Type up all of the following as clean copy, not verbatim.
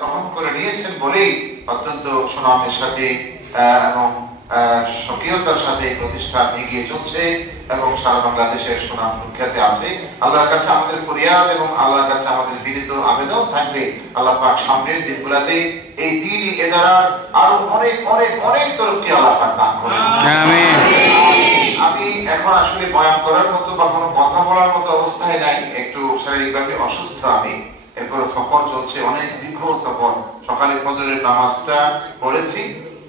গ্রহণ করে নিয়েছেন বলেই অত্যন্ত সুনামের সাথে এবং সক্রিয়তার সাথে প্রতিষ্ঠান এগিয়ে চলছে এবং সারা বাংলাদেশের সুনাম সুখ্যাতি আছে। আল্লাহর কাছে আমাদের ফরিয়াদ এবং আল্লাহর কাছে আমাদের বিনীত আবেদন থাকবে, আল্লাহ পাক সামনের দিনগুলোতে এই দ্বীনি ইদারার আরো অনেক অনেক অনেক তরক্কি আল্লাহ পাক দান করেন। আমিন। আমি এখন আসলে বয়ান করার মতো বা কোনো কথা বলার মতো অবস্থায় নাই, একটু শারীরিকভাবে অসুস্থ আমি। এরপর সফর চলছে, অনেক দীর্ঘ সফর। সকালে ফজরের নামাজটা পড়েছি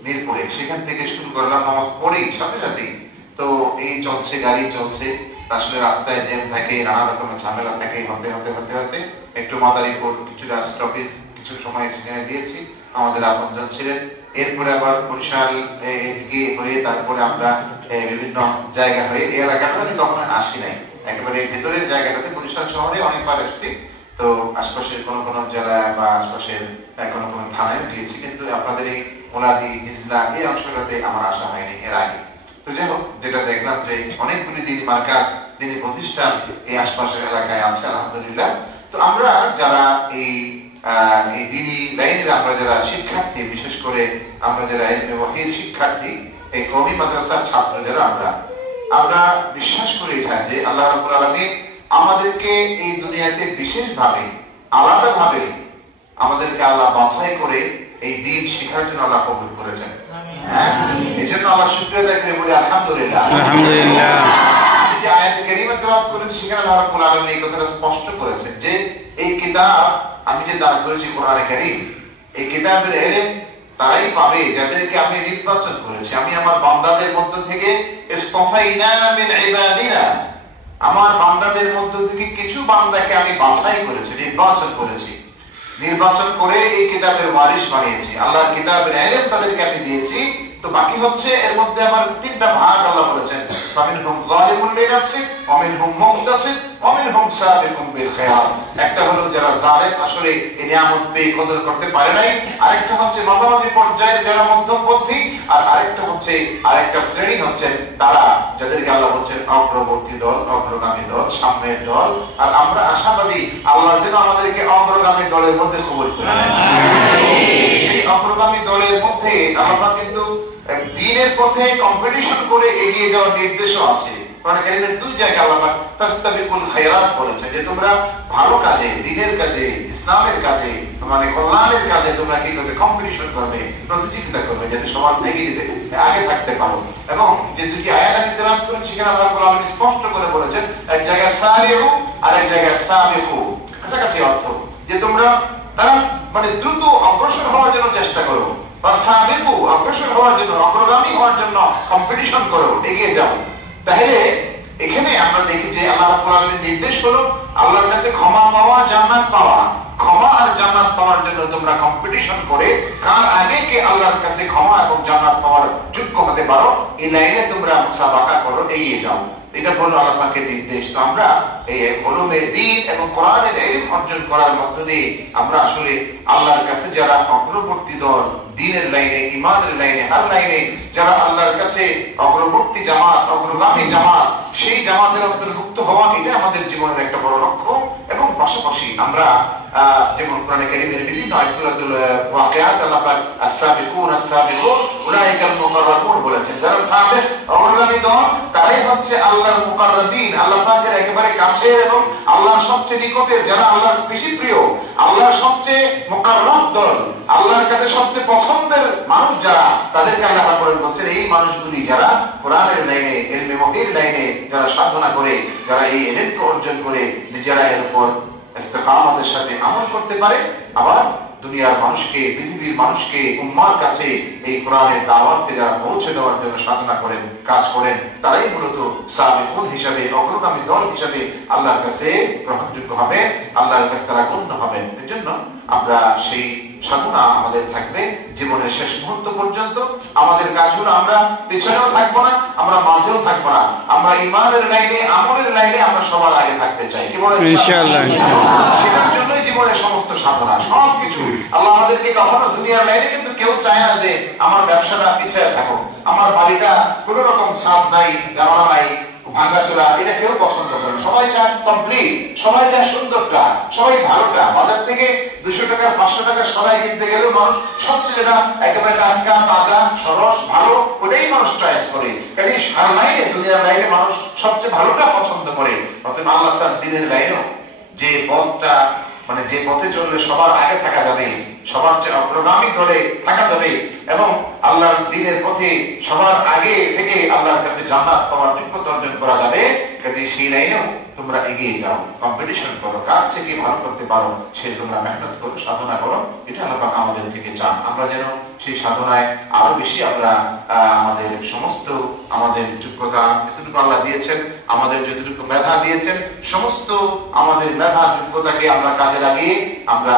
মিরপুরে, সেখান থেকে শুরু করলাম নামাজ পড়েই সাথে সাথেই তো এই চলছে, গাড়ি চলছে, আসলে রাস্তায় জ্যাম থাকে, নানা রকমের ঝামেলা থাকে, হতে হতে হতে হতে একটু মাদারীপুর কিছুটা স্টপেজ কিছু সময় সেখানে দিয়েছি, আমাদের আপনজন ছিলেন। এরপরে আবার বরিশাল এদিকে হয়ে তারপরে আমরা বিভিন্ন জায়গা হয়ে এই এলাকাটা আমি কখনো আসি নাই, একেবারে ভেতরের জায়গাটাতে বরিশাল শহরে অনেকবার আসছি, তো আশপাশের কোন কোন জেলা বা আশপাশের কোন কোন থানায় গিয়েছি, কিন্তু আপনাদের এই মোলাদি ইসলা এই অংশটাতে আমার আসা হয়নি এর আগে। তো যাই হোক, যেটা দেখলাম যে অনেকগুলি দিন মার্কাজ দিনের প্রতিষ্ঠান এই আশপাশের এলাকায় আছে আলহামদুলিল্লাহ। তো আমরা যারা এই দিনী লাইনের আমরা যারা শিক্ষার্থী, বিশেষ করে আমরা যারা ইলমে ওয়াহির শিক্ষার্থী, এই কওমি মাদ্রাসার ছাত্র যারা আমরা বিশ্বাস করি এটা যে আল্লাহ রাব্বুল আলামিন আমাদেরকে এই দুনিয়াতে বিশেষভাবে আলাদাভাবে আমাদেরকে আল্লাহ বাছাই করে এই দ্বীন শিখার জন্য আল্লাহ কবুল করেছেন। এই জন্য আল্লাহ শুকরিয়া আদায় করে বলি আলহামদুলিল্লাহ। আলহামদুলিল্লাহ। যে আয়াত কারীমা তেলাওয়াত করেছি সেখানে আল্লাহ রাব্বুল আলামিন এই কথাটা স্পষ্ট করেছেন যে এই কিতাব আমি যে দান করেছি কোরআনে কারীম, এই কিতাবের ইলম তারাই পাবে যাদেরকে আমি নির্বাচন করেছি। আমি আমার বান্দাদের মধ্য থেকে ইসতাফাইনা মিন ইবাদিনা, আমার বান্দাদের মধ্য থেকে কিছু বান্দাকে আমি বাছাই করেছি, নির্বাচন করেছি, নির্বাচন করে এই কিতাবের ওয়ারিস বানিয়েছি। আল্লাহর কিতাবের ইলম তাদেরকে আমি দিয়েছি। তো বাকি হচ্ছে এর মধ্যে আমার তিনটা ভাগ আল্লাহ বলেছেন, ফামিনহুম যালিমুন লিনাফসিহি ওয়া মিনহুম মুকতাসিদ ওয়া মিনহুম সাবিকুম বিল খায়রাত। একটা হলো যারা জালেম, আসলে এই নিয়ামত পেয়ে কদর করতে পারে নাই, আরেকটা হচ্ছে মাঝামাঝি পর্যায়ের যারা মধ্যমপন্থী, আর আরেকটা হচ্ছে আরেকটা শ্রেণী হচ্ছে তারা যাদেরকে আল্লাহ বলছেন অগ্রবর্তী দল, অগ্রগামী দল, সামনের দল। আর আমরা আশাবাদী আল্লাহ যেন আমাদেরকে অগ্রগামী দলের মধ্যে কবুল করে নেন। এই অগ্রগামী দলের মধ্যে আল্লাহ কিন্তু দ্বীনের পথে কম্পিটিশন করে এগিয়ে যাওয়ার নির্দেশও আছে। কোরআন কারীমের দুই জায়গায় আল্লাহ পাক ফাস্তাবিকুল খায়রাত বলেছেন যে তোমরা ভালো কাজে, দ্বীনের কাজে, ইসলামের কাজে, মানে কল্যাণের কাজে তোমরা কি করবে, কম্পিটিশন করবে, প্রতিযোগিতা করবে, যাতে সবার এগিয়ে যেতে আগে থাকতে পারো। এবং যে দুটি আয়াত আমি তেলাওয়াত করেছি সেখানে আল্লাহ রাব্বুল আলামিন স্পষ্ট করে বলেছেন, এক জায়গায় সারিউ আর এক জায়গায় সাবিকু, কাছাকাছি অর্থ যে তোমরা তারা মানে দ্রুত অগ্রসর হওয়ার জন্য চেষ্টা করো, বা সাবিকু অগ্রসর হওয়ার জন্য, অগ্রগামী হওয়ার জন্য কম্পিটিশন করো, এগিয়ে যাও। তাহলে এখানে আমরা দেখি যে আল্লাহ রাব্বুল আলামিনের নির্দেশ হলো আল্লাহর কাছে ক্ষমা পাওয়া, জান্নাত পাওয়া। ক্ষমা আর জান্নাত পাওয়ার জন্য তোমরা কম্পিটিশন করে কার আগে কে আল্লাহর কাছে ক্ষমা এবং জান্নাত পাওয়ার যোগ্য হতে পারো, এই লাইনে তোমরা মুসাবাকা করো, এগিয়ে যাও। এটা হলো আল্লাহ পাকের নির্দেশ। তো আমরা এই উলুমে দ্বীন এবং কোরআনের ইলম অর্জন করার মধ্য দিয়ে আমরা আসলে আল্লাহর কাছে যারা অগ্রবর্তী দল, দ্বীনের লাইনে, ঈমানের লাইনে, হার লাইনে যারা আল্লাহর কাছে অগ্রবর্তী জামাত, অগ্রগামী জামাত, সেই জামাতের অন্তর্ভুক্ত হওয়া এটা আমাদের জীবনের একটা বড় লক্ষ্য। এবং পাশাপাশি আমরা যেমন কোরআনে কারীমের বিভিন্ন সূরাতুল ওয়াকিয়াত আল্লাহ পাক as-সাবিকুন as-সাবিকুন উলাইকাল মুকাররাবুন বলেছেন, যারা সাবিক অগ্রগামী দল তারাই হচ্ছে আল্লাহর মুকাররাবিন, আল্লাহ পাকের একেবারে কাছের এবং আল্লাহর সবচেয়ে নিকটের, যারা আল্লাহর বেশি প্রিয়, আল্লাহর সবচেয়ে মুকাররাব দল, আল্লাহর কাছে সবচেয়ে পছন্দের মানুষ যারা, তাদেরকে আল্লাহ রাব্বুল বলছেন এই মানুষগুলি যারা কোরআনের লাইনে, ইলমে ওয়াহির লাইনে যারা সাধনা করে, যারা এই ইলমকে অর্জন করে নিজেরা এর উপর ইস্তেকামতের সাথে আমল করতে পারে, আবার দুনিয়ার মানুষকে, পৃথিবীর মানুষকে, উম্মার কাছে এই কোরআনের দাওয়াতকে যারা পৌঁছে দেওয়ার জন্য সাধনা করেন, কাজ করেন, তারাই মূলত সাবিকুন হিসাবে, অগ্রগামী দল হিসাবে আল্লাহর কাছে গ্রহণযোগ্য হবে, আল্লাহর কাছে তারা গণ্য হবেন। এর জন্য আমরা সেই সাধনা আমাদের থাকবে জীবনের শেষ মুহূর্ত পর্যন্ত। আমাদের কাজগুলো আমরা পেছনেও থাকবো না, আমরা মাঝেও থাকবো না, আমরা ঈমানের লাইনে, আমলের লাইনে আমরা সবার আগে থাকতে চাই। কি বলেন? ইনশাআল্লাহ। সেটার জন্যই জীবনের সমস্ত সাধনা, সবকিছু। আল্লাহ আমাদেরকে কখনো দুনিয়ার লাইনে কিন্তু কেউ চায় না যে আমার ব্যবসাটা পিছিয়ে থাকো, আমার বাড়িটা কোন রকম ছাদ নাই, জানালা নাই, ভাঙাচোরা এটা কেউ পছন্দ করে না। সবাই চায় কমপ্লিট, সবাই চায় সুন্দরটা, সবাই ভালোটা। বাজার থেকে 200 টাকা 500 টাকা সবাই কিনতে গেলেও মানুষ সবচেয়ে যেটা একেবারে টাটকা তাজা সরস ভালো ওটাই মানুষ চয়েস করে। কাজে সারা লাইনে দুনিয়ার লাইনে মানুষ সবচেয়ে ভালোটা পছন্দ করে। অতএব আল্লাহ চান দিনের লাইনেও যে পথটা মানে যে পথে চললে সবার আগে থাকা যাবে, সবার চেয়ে অগ্রগামী ধরে থাকা যাবে এবং আল্লাহর দ্বীনের পথে সবার আগে থেকে আল্লাহর কাছে জান্নাত পাওয়ার যোগ্যতা অর্জন করা যাবে। কাজে সেই লাইনেও তোমরা এগিয়ে যাও, কম্পিটিশন করো, কার থেকে ভালো করতে পারো সে তোমরা মেহনত করো, সাধনা করো। এটা আল্লাহ পাক আমাদের থেকে চান। আমরা যেন সেই সাধনায় আরো বেশি আমরা আমাদের সমস্ত আমাদের যোগ্যতা যতটুকু আল্লাহ দিয়েছেন, আমাদের যতটুকু মেধা দিয়েছেন, সমস্ত আমাদের মেধা যোগ্যতাকে আমরা কাজে লাগিয়ে আমরা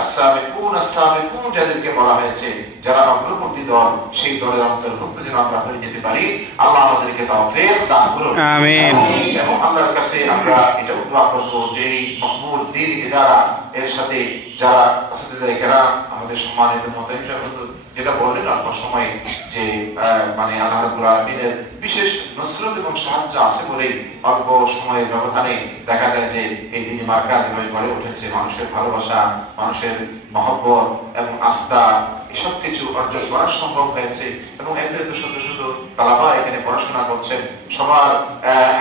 আস-সাবিকুন যাদেরকে বলা হয়েছে যারা অগ্রবর্তী দল, সেই দলের অন্তর্ভুক্ত যেন আমরা হয়ে যেতে পারি। আল্লাহ আমাদেরকে তৌফিক দান করুন, আমিন। এবং আল্লাহর কাছে আমরা এটাও দোয়া করবো যে এই মকবুল দ্বীন ইদারা এর সাথে যারা আসলে কেরাম আমাদের সম্মানিত মুতাহিন যেটা বললেন অল্প সময়ে যে মানে আল্লাহ রাব্বুল আলামিনের বিশেষ নসরত এবং সাহায্য আছে বলেই অল্প সময়ের ব্যবধানে দেখা যায় যে এই দিন মার্কাজ গড়ে উঠেছে। মানুষের ভালোবাসা, মানুষের মহব্বত এবং আস্থা এসব কিছু অর্জন করা সম্ভব হয়েছে। এবং এতে তো শুধু শুধু তালাবা এখানে পড়াশোনা করছেন, সবার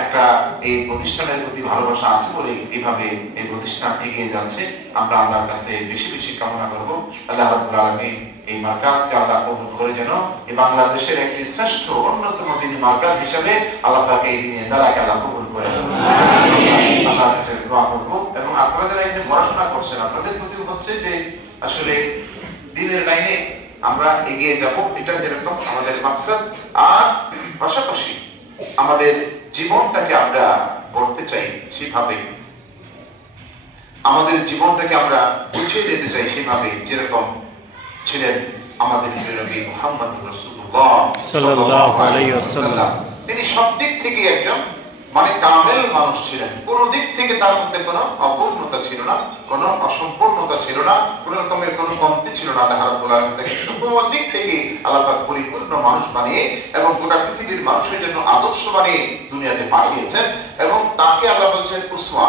একটা এই প্রতিষ্ঠানের প্রতি ভালোবাসা আছে বলেই এইভাবে এই প্রতিষ্ঠান এগিয়ে যাচ্ছে। আমরা আল্লাহর কাছে বেশি বেশি কামনা করব আল্লাহ রাব্বুল আলামিন এই মার্কাজকে আল্লাহ কবুল করে যেন এই বাংলাদেশের একটি শ্রেষ্ঠ অন্যতম দিনী মার্কাজ হিসেবে আল্লাহ তাকে এই দিনে দ্বারাকে আল্লাহ কবুল করে আল্লাহর কাছে দোয়া করব। এবং আপনারা যারা এখানে পড়াশোনা করছেন আপনাদের প্রতি হচ্ছে যে আসলে দিনের লাইনে আমরা এগিয়ে যাব, এটা যেরকম আমাদের মাকসাদ। আর পাশাপাশি আমাদের জীবনটাকে আমরা গড়তে চাই সেভাবে, আমাদের জীবনটাকে আমরা গুছিয়ে যেতে চাই সেভাবে যেরকম ছিলেন আমাদের নবী মুহাম্মদ রাসূলুল্লাহ সাল্লাল্লাহু আলাইহি ওয়াসাল্লাম। তিনি সব দিক থেকে একজন মানে কামেল মানুষ ছিলেন। কোন দিক থেকে তার মধ্যে কোনো অপূর্ণতা ছিল না, কোনো অসম্পূর্ণতা ছিল না, কোন রকমের কোনো কমতি ছিল না। আল্লাহ রাব্বুল আলামিন তাকে সকল দিক থেকে আল্লাহ পাক পরিপূর্ণ মানুষ বানিয়ে এবং গোটা পৃথিবীর মানুষের জন্য আদর্শ বানিয়ে দুনিয়াতে পাঠিয়েছেন। এবং তাকে আল্লাহ বলছেন উসওয়া,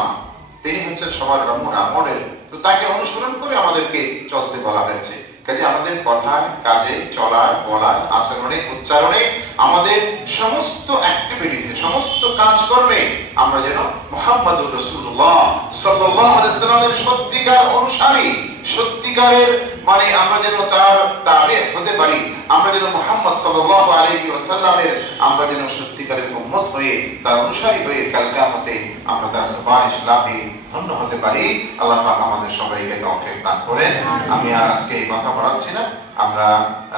তিনি হচ্ছেন সবার নমুনা, মডেল। তো তাকে অনুসরণ করে আমাদেরকে চলতে বলা হয়েছে। কাজে আমাদের কথায়, কাজে, চলায়, বলায়, আচরণে, উচ্চারণে, আমাদের সমস্ত অ্যাক্টিভিটিসে, সমস্ত কাজকর্মে আমরা যেন মুহাম্মদুর রাসূলুল্লাহ সাল্লাল্লাহু আলাইহি ওয়াসাল্লামের সত্যিকার অনুসারী, সত্যিকারের মানে আমরা যেন তার তাবে হতে পারি। আমরা যেন মুহাম্মদ সাল্লাল্লাহু আলাইহি ওয়াসাল্লামের আমরা যেন সত্যিকারের উম্মত হয়ে তার অনুসারী হয়ে কাল কিয়ামতে আমরা তার সুপারিশ লাভে ধন্য হতে পারি। আল্লাহ পাক আমাদের সবাইকে তৌফিক দান করেন। আমি আর আজকে এই কথা বাড়াচ্ছি না, আমরা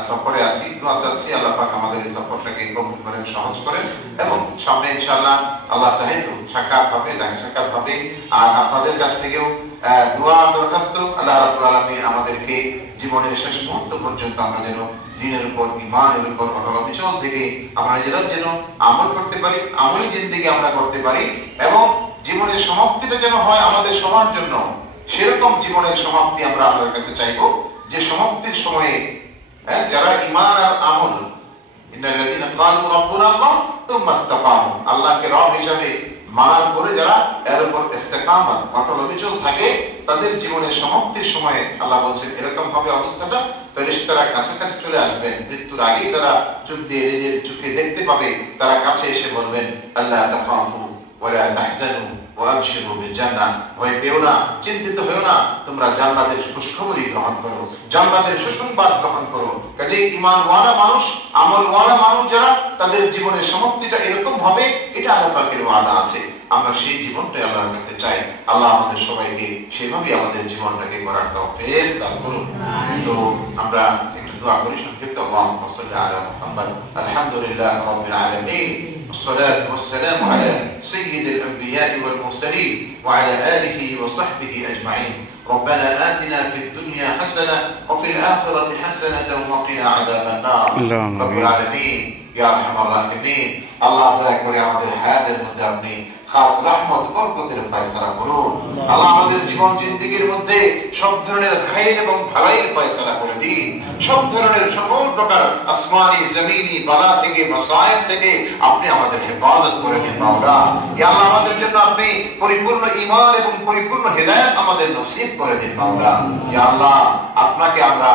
সফরে আছি, দোয়া চাচ্ছি আল্লাহ পাক আমাদের এই সফরটাকে কবুল করেন, সহজ করেন। এবং সামনে ইনশাআল্লাহ আল্লাহ চাহে তো সাক্ষাৎ হবে, দেখা সাক্ষাৎ হবে। আর আপনাদের কাছ থেকেও দোয়া দরখাস্ত, আল্লাহ রাব্বুল আলামিন আমাদেরকে জীবনের শেষ মুহূর্ত পর্যন্ত আমরা যেন দ্বীনের উপর, ঈমানের উপর অটল অবিচল থেকে আমরা নিজেরা যেন আমল করতে পারি, আমলি জিন্দেগি আমরা করতে পারি। এবং জীবনের সমাপ্তিটা যেন হয় আমাদের সবার জন্য সেরকম জীবনের সমাপ্তি আমরা আল্লাহর কাছে চাইবো, যে সমাপ্তির সময়ে যারা ঈমান আর আমল ইন্নাল্লাযীনা ক্বালু রাব্বুনা আল্লাহ তুম্মা ইসতাকামু, আল্লাহকে রব হিসেবে মানার পরে যারা এর উপর ইস্তেকামত অটল অবিচল থাকে তাদের জীবনের সমাপ্তির সময়ে আল্লাহ বলছেন এরকম হবে অবস্থাটা, ফেরেশতারা কাছাকাছি চলে আসবেন, মৃত্যুর আগেই তারা চোখ দিয়ে নিজের চোখে দেখতে পাবে, তারা কাছে এসে বলবেন আল্লাহ তাখাফু ওয়ালা তাহজানু ওয়াবশিরু বিল জান্নাহ, ভয় পেও না, চিন্তিত হও না, তোমরা জান্নাতের খুশখবরি গ্রহণ করো, জান্নাতের সুসংবাদ গ্রহণ করো। কাজে ঈমানওয়ালা মানুষ, আমলওয়ালা মানুষ যারা, তাদের জীবনের সমাপ্তিটা এরকম হবে, এটা আল্লাহ পাকের ওয়াদা আছে। আমরা সেই জীবনটাই আল্লাহর কাছে চাই। আল্লাহ আমাদের সবাইকে সেভাবে আমাদের জীবনটাকে গড়ার তৌফিক দান করুন। তো আমরা একটু দোয়া করি সংক্ষিপ্ত। আল্লাহুম্মা সাল্লি আলা মুহাম্মাদ, আলহামদুলিল্লাহি রাব্বিল আলামিন, والصلاة والسلام على سيد الأنبياء والمرسلين وعلى آله وصحبه أجمعين. ربنا آتنا في الدنيا حسنة وفي الآخرة حسنة وقنا عذاب النار. رب العالمين يا أرحم الراحمين, الله দয়া করে আমাদের হায়াতের মধ্যে আপনি খাস রহমত বরকতের ফয়সালা করুন। আল্লাহ আমাদের জীবন জিন্দেগীর মধ্যে সব ধরনের খায়ের এবং ভালাইয়ের ফয়সালা ফয়সালা করে দিন। সব ধরনের সকল প্রকার আসমানি জমিনি বালা থেকে মাসায়েব থেকে আপনি আমাদের হেফাজত করে দিন মাওলা। ইয়া আল্লাহ আমাদের জন্য আপনি পরিপূর্ণ ঈমান এবং পরিপূর্ণ হেদায়েত আমাদের নসিব করে দিন মাওলা। ইয়া আল্লাহ আপনাকে আমরা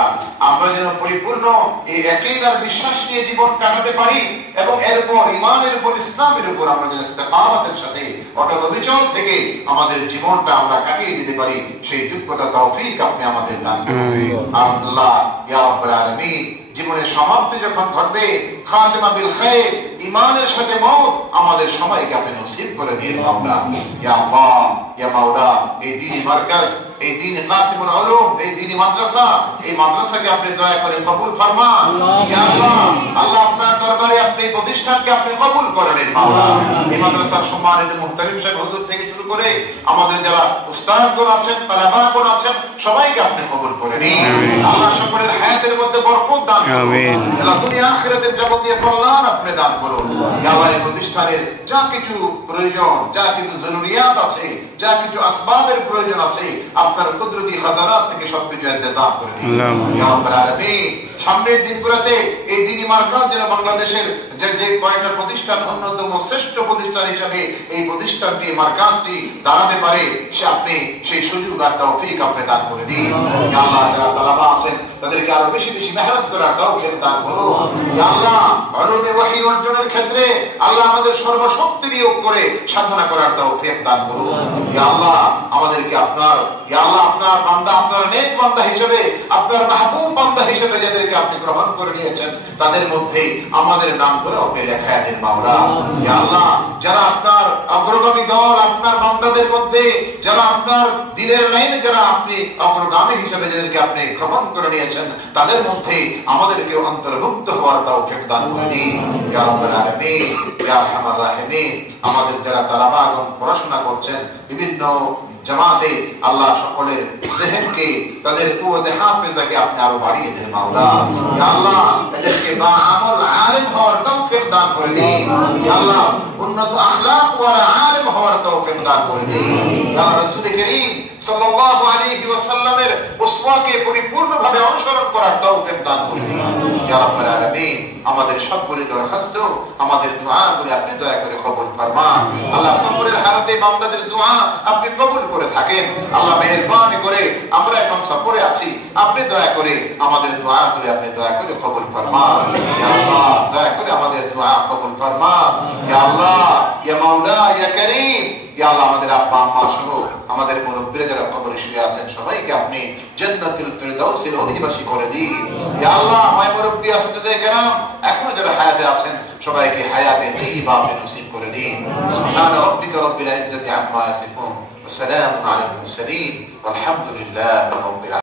যেন পরিপূর্ণ এই ইয়াকিন বিশ্বাস নিয়ে জীবন কাটাতে পারি এবং এরপর ঈমানের উপর ইসলামের উপর আমরা যেন ইস্তেকামতের সাথে অটল অবিচল থেকে আমাদের জীবনটা আমরা কাটিয়ে দিতে পারি, সেই যোগ্যতা তৌফিক আপনি আমাদের দান করুন। আল্লাহ ইয়া রাব্বুল আলামিন জীবনের সমাপ্তি যখন ঘটবে খাতিমা বিল খায়র ঈমানের সাথে মওত আমাদের সবাইকে আপনি নসিব করে দিন মাওলা। ইয়া আল্লাহ ইয়া মাওলা এই দ্বীনি মারকাজ, এই দ্বীনি কাসিমুল উলুম, এই দ্বীনি মাদ্রাসা, এই মাদ্রাসাকে আপনি দয়া করে কবুল ফরমান। ইয়া আল্লাহ আল্লাহ আপনার দরবারে আপনি প্রতিষ্ঠানকে আপনি কবুল করে নিন মাওলা। এই মাদ্রাসার সম্মানিত মুহতারিম সাহেব হুজুর থেকে শুরু করে আমাদের যারা উস্তাদগণ আছেন, তালাবাগণ আছেন, সবাইকে আপনি কবুল করে নিন। আল্লাহ সকলের হায়াতের মধ্যে বরকত দান করুন। আমিন। আল্লাহ দুনিয়া আখিরাতের যাবতীয় কল্যাণ আপনি দান করুন। ইয়া আল্লাহ এই প্রতিষ্ঠানের যা কিছু প্রয়োজন, যা কিছু জরুরিয়াত আছে, যা কিছু আসবাবের প্রয়োজন আছে, আপনার কুদরতি খাজানাত থেকে সবকিছু ইন্তজাম করে দিন ইয়া রাব্বুল আলামিন। সামনের দিনগুলোতে এই দ্বীনি মারকাজ যেন বাংলাদেশের যে কয়েকটা প্রতিষ্ঠান অন্যতম শ্রেষ্ঠ প্রতিষ্ঠান হিসাবে এই প্রতিষ্ঠানটি মারকাজটি দাঁড়াতে পারে, সে আপনি সেই সুযোগ আর তৌফিক আপনি দান করে দিন ইয়া আল্লাহ। যারা তালাবা আছেন তাদেরকে আরো বেশি বেশি মেহনত করার তৌফিক দান করুন ইয়া আল্লাহ। উলুমে ওয়াহী অর্জনের ক্ষেত্রে আল্লাহ আমাদের সর্বশক্তি নিয়োগ করে সাধনা করার তৌফিক দান করুন ইয়া আল্লাহ। আমাদেরকে আপনার ইয়া আল্লাহ আপনার বান্দা, আপনার নেক বান্দা হিসেবে, আপনার মাহবুব বান্দা হিসেবে যাদেরকে আপনি গ্রহণ করে নিয়েছেন তাদের মধ্যে আমাদের নাম করে আপনি লেখায় দেন মাওলা ইয়া আল্লাহ। যারা আপনার অগ্রগামী দল, আপনার বান্দাদের মধ্যে যারা আপনার দ্বীনের লাইনে যারা আপনি অগ্রগামী হিসেবে যাদেরকে আপনি গ্রহণ করে নিয়েছেন তাদের মধ্যে আমাদেরকে অন্তর্ভুক্ত হওয়ার তৌফিক দান করে দিন ইয়া রাব্বুল আলামিন ইয়া আরহামার রাহিমিন। আমাদের যারা তালাবাগণ পড়াশোনা করছেন বিভিন্ন জামাতে, আল্লাহ সকলের জেহেনকে, তাদের কুওয়াতে হাফেজাকে আপনি আরো বাড়িয়ে দেন মাওলা ইয়া আল্লাহ। এদেরকে বাআমল আলেম হওয়ার তৌফিক দান করে দিন ইয়া আল্লাহ। উন্নত আখলাক ওয়ালা আলেম হওয়ার তৌফিক দান করে দিন ইয়া রাসূল করিম সাল্লাল্লাহু আলাইহি ওয়াসাল্লামের উসওয়াকে পরিপূর্ণভাবে অনুসরণ করার তৌফিক দান করে দিন ইয়া রাব্বুল আলামিন। আমাদের সবগুলি দরখাস্ত, আমাদের দুআগুলি আপনি দয়া করে কবুল ফরমান আল্লাহ। সফরের হালতে বান্দাদের দোয়া আপনি কবুল করে থাকেন আল্লাহ। মেহেরবানি করে আমরা এখন সফরে আছি, আপনি দয়া করে আমাদের দোয়াগুলি আপনি দয়া করে কবুল ফরমান ইয়া আল্লাহ। দয়া করে আমাদের দোয়া কবুল ফরমান ইয়া আল্লাহ ইয়া মাওলা ইয়া করিম ইয়া আল্লাহ। আমাদের আব্বা আম্মা সহ আমাদের মুরব্বিরা যারা কবরে শুয়ে আছেন সবাইকে আপনি জান্নাতুল ফিরদাউসের অধিবাসী করে দিন ইয়া আল্লাহ। মায় মুরব্বি আসসাদায়ে কেরাম এখনো যারা হায়াতে আছেন সবাইকে হায়াতে তাইয়্যিবা নসিব করে দিন। সুবহান রাব্বিকা রাব্বিল ইজ্জাতি আম্মা ইয়াসিফুন ওয়া সালামুন আলাল মুরসালিন ওয়ালহামদুলিল্লাহি রাব্বিল আলামিন।